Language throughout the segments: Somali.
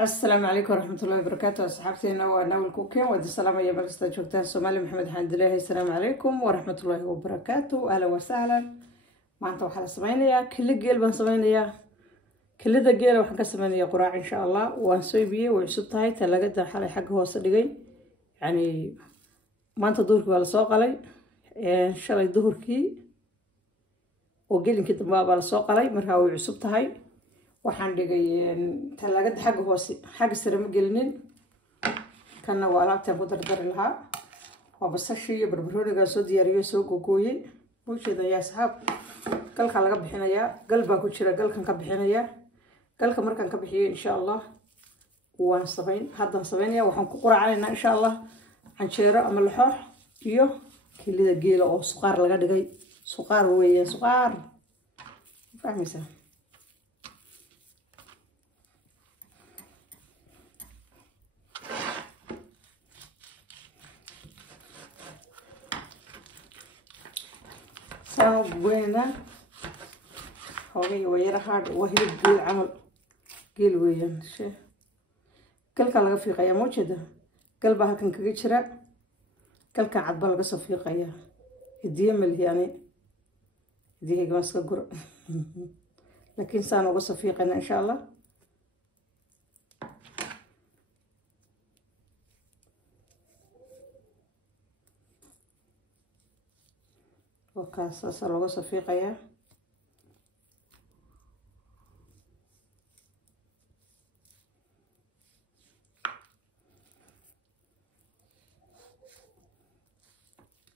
السلام عليكم ورحمة الله وبركاته. أصحابتنا وناول كوكين ودي السلام يا بلستا جوكتان سومالي محمد حمد الله. السلام عليكم ورحمة الله وبركاته. أهلا وسهلا. maanta waxaa la samaynayaa kili geel baan samaynayaa. kilida geela waxaan ka samaynayaa quraac insha Allah. waan soo iibiyay way cusub tahay talagada xalay xagga hoose dhigay. yani maanta duhurkii waa la soo qalay shalay duhurkii oo geelinkii dambe baa la soo qalay markaa way cusub tahay. waxaan dhigay talagada xagga hoose xagga sare ma gelinin kana waa alaabtaan ku dardari lahaa. waa basashii iyo barbarooniga soo diyaariyay soo gogooyay bulshada yaa asxaab. galka laga bixinayaa gal baa ku jira galkan ka bixinayaa. galka markaan ka bixiyo insha Allah waan sameynaya waxaan ku quraacanaynaa insha Allah canjeero ama laxoox iyo kilida geela oo suqaar laga dhigay. suqaar weeyaan suqaar fahmaysaa. وينه هوي ويرا هاد وهي جيل عمل جيل ويان شيء كل كان لقى في قيا موجودة قلبها كان كجرا كل كان عضبة لقى في قيا الديمل يعني دي هيك ماسكة جرا لكن سانو قص في قيا إن شاء الله. وكاسة لوجو صفيقية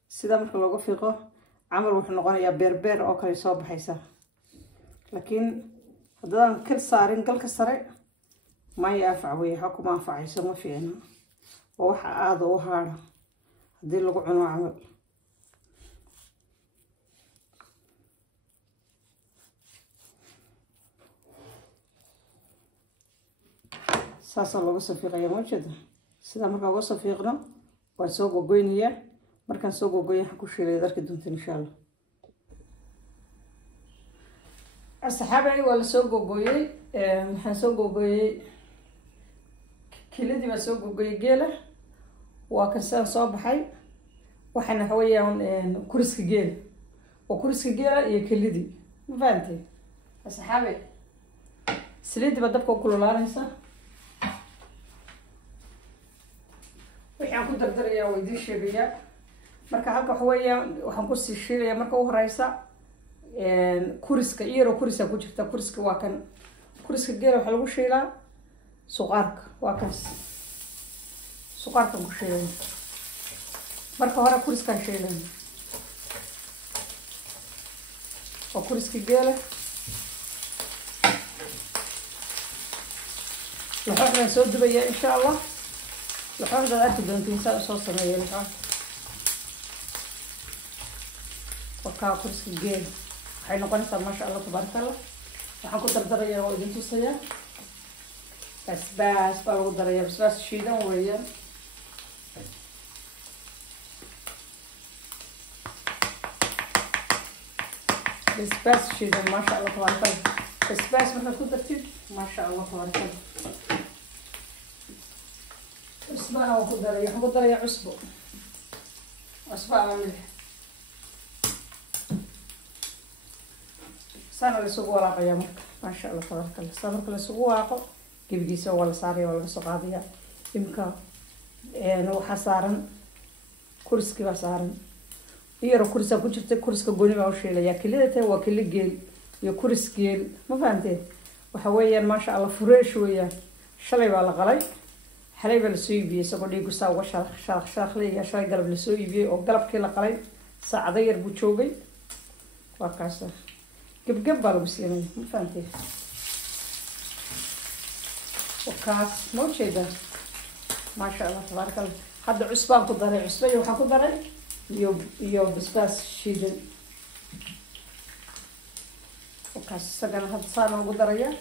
سيدا marka looga fiiqo camal wuxuu noqonayaa beer oo kale soo baxaysa. laakiin haddaan kal saarin galka sare ma yaafac way xukuma anfacayso ma fiicna oo waxa aad u haaro hadii lagu cuno camal. saasa looga safiiqaya moojada sida marka uga safiiqno waan soo gogoynayaa. markaan soo gogoyo waxaan ku shiilay darka doonta insha Allah. asxaabay waa la soo gogoyay waxaan soo gogoyay kiladii baa soo gogoyay geela waa ka soo baxay waxaana hawayaan kuriska geela oo kuriska geela iyo kilidii ma fahamtay asxaabay. saliid ba dabka ku kululaanaysa waxaan ku dardarayaa oo idin sheegaya marka halka waxaan ku sii shiilaya marka u horeysa kuriska iyo kurisa ku jirta. kuriska waa kan kuriska geela waxa lagu shiilaa suqaarka waa kaas suqaarka ku shiilay marka hore kuriska shiilay oo kuriska geela waxaan soo dubaya insha Allah. waxaan dadka doontiin saa soo sameeyay waxaan wakaa kursi geel waxay noqonaysaa maasha Allah tabarakallah. waxaan ku dardarayaa oo idin tusaya basbaas baa lagu darayaa basbaas shiidan weeyaan. basbaas shiidan maasha Allah tabarakallah. basbaas markaad ku dartid maasha Allah tabarakallah. عصبة أو خضرية خضرية عصبة ملح صار لسوق وراقة يا مرك ما شاء الله تبارك الله. صار مرك لسوق وراقة كيف جي سوى ولا صاري ولا سوق عادية يمكن نوحة صارن كرسي كيف صارن يرو كرسي كنت شفت كرسي كجوني ما وشيله يا كليته وكل جيل يا كرسي جيل ما فهمتي وحويا ما شاء الله فريش ويا شلي ولا غلي حليب السويبي سقولي قصة وشرخ لي يا شاي قلب السويبي أو قلب كلا قليل ساعة ضير بوشوبي وكاسة قبل المسلمين ما فهمتي وكاس مو شيء ده ما شاء الله تبارك الله. هذا عصبان قدري عصبي وحق قدري يو بس شيء وكاس سجن هذا صار قدرية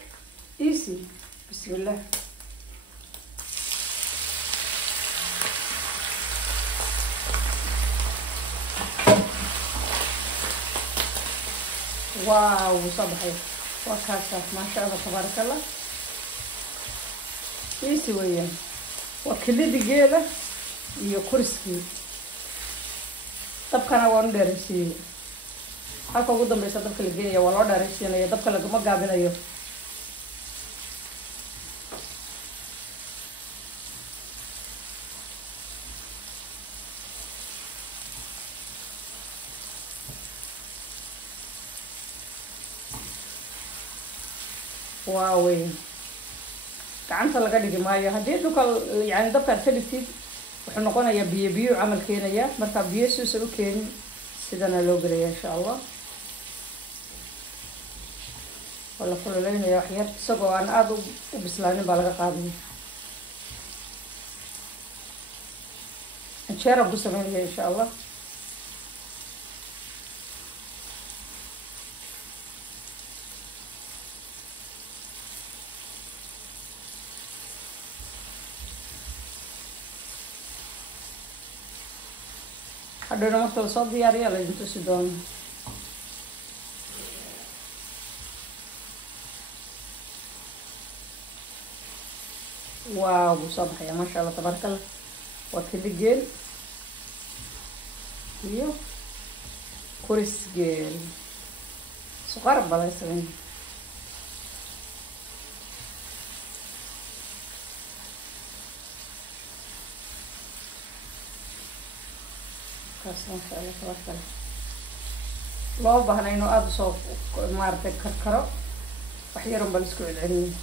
إيسي بسم الله. واو صبحي وكاسة ما شاء الله تبارك الله. easy weeyaan waa kilidii geela iyo kuriskii dabkana waan dheeraysiiyey halka ugu dambaysa dabka la geeyo waa loo dheeraysiinayo dabka laguma gaabinayo واو gacanta laga dhigi maayo hadii dhulka yani dabka ka dhigtid wuxuu noqonayaa biyo biyo camal keenaya marka biyo soo keenin sidana loo galiyo insha Allah wala kulaleynaya wax yar isagoo aan aad u bislaanin baa laga qaaday injeera ku sameeyo insha Allah hadana marka soo diyaariyo la inta si doon waaw صباح يا ما شاء الله تبارك الله وكل جيل iyo kuris geel suqar balaysan ما شاء الله تبارك الله لو بهنا إنه أبصر مارتك كركرة وحيرهم بالسكوت العلمي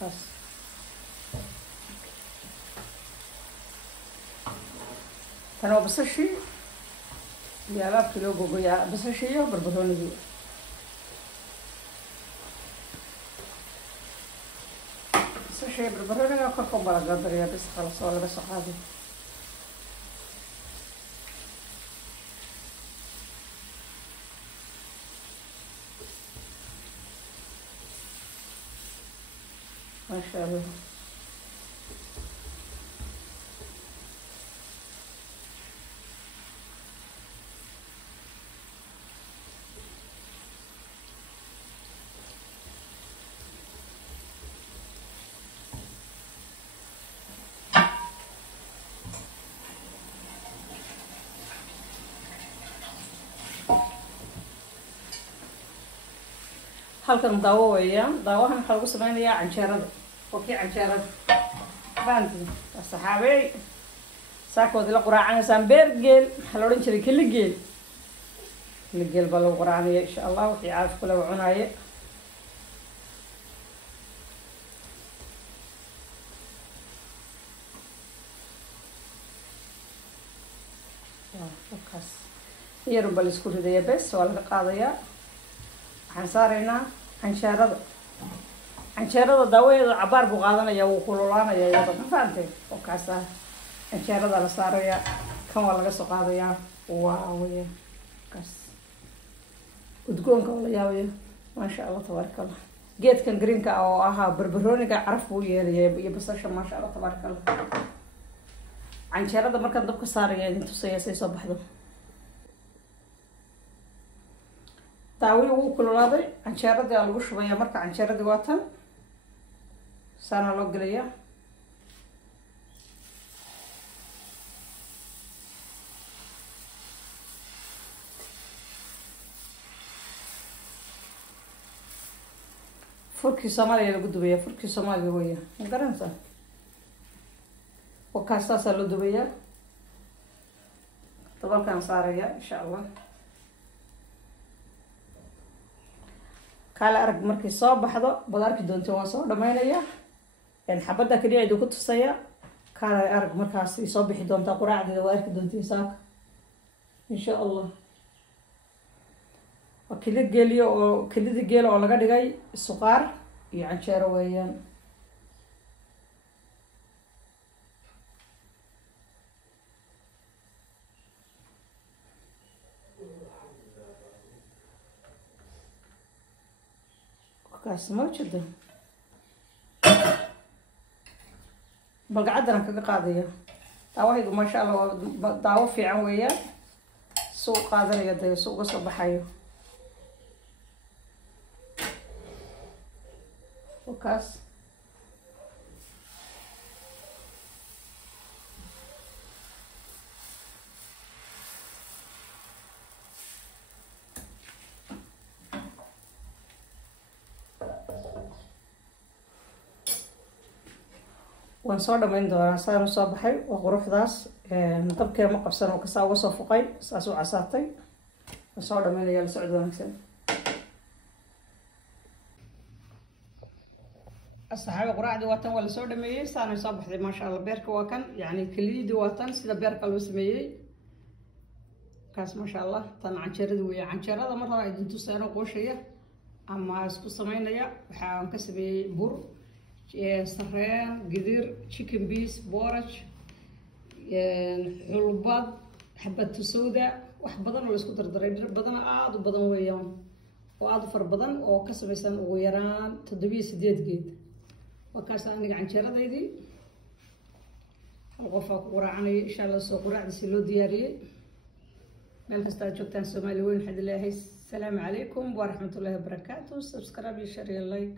كاس كانوا بس الشيء يا لا كيلو بقول يا بس الشيء بربطوني بيه شيء بربرنا كركم بلا قدر يا بس خلاص ولا بس عادي ما شاء الله halkan daawo weeyaan daawahan waxa lagu sameeyaa canjeerada waqti canjeerada baanti saxaabay saakooda la quraacanaysan beergeel waxa la oran jiray kiligeel baa lagu quraacanayaa insha Allah wixii caaf kula cunaaye kaas yar bal isku ridaya bes waa laga qaadayaa waxaan saaraynaa canjeerada daawadeeda cabaar buu qaadanaya wuu kululaanaya iyada ma fahamtay oo kaas ah canjeerada la saaraya kan waa laga soo qaadayaa waaw kaas udgoonka wala yaabaya ma sha Allah tabarakallah geedkan greenka oo ahaa barbarooniga caraf buu yeelay iyo basasha ma sha Allah tabarakallah canjeerada markaan dabka saaraya inta tusayay soo baxdo taawi uu kululaaday canjeerada lagu shubaya marka canjeerada waa tan sana loo galiya furkii Soomaaliya lagu dubaya furkii Soomaaliya weeyaa ma garanaysaa وكاسة لدوبية طبعا كان صارية إن شاء الله كلا أرق مركي صاب بحضة بدارك دونتي واصل دمينية يعني حبدا كده يدو كنت السيا كلا أرق مركي يصاب بحدون تقرع عدد وارك دونتي ساك إن شاء الله وكل الجيليو وكل الجيل على قد جاي السكر يعني شرويان كاس ما وجده بقعد أنا كذا قاضية daawahaygu maasha allah waa daawo fiican weeyaan suu qaadanaya dayo suu uga soo baxayo wakaas waan soo dhamayn doonaa saan soo baxay oo quruxdaas dabkee ma qabsan oo kasaa uga soo fuqay saas u casaatay waan soo dhamaynaya la socod wanaagsan asxaabi quraacdii waa tan waa la soo dhameeyey saanay soo baxday maasha allah beerka waa kan yacni kaliidii waa tan sida beerka loo sameeyey kaas maasha allah tan canjeerada weeye canjeerada mar hore idin tusaano qooshaya ama isku samaynaya waxaan ka sameeyey bur sarreen gidir chicken bees borage xulbad xabatu sawda wax badan oo la isku dardaray dhir badan aad u badan weeyaan oo aad u far badan oo ka samaysan ugu yaraan 7 geed wakaas aniga canjeeradaydii hal qof ku quraacanay insha Allah soo quraacdiisa loo diyaariyay meel kasta aad joogtaan Soomaali weyn xad ilaahay salaamu calaykum wa rahmatullaahi wa barakaatuh subscribe share like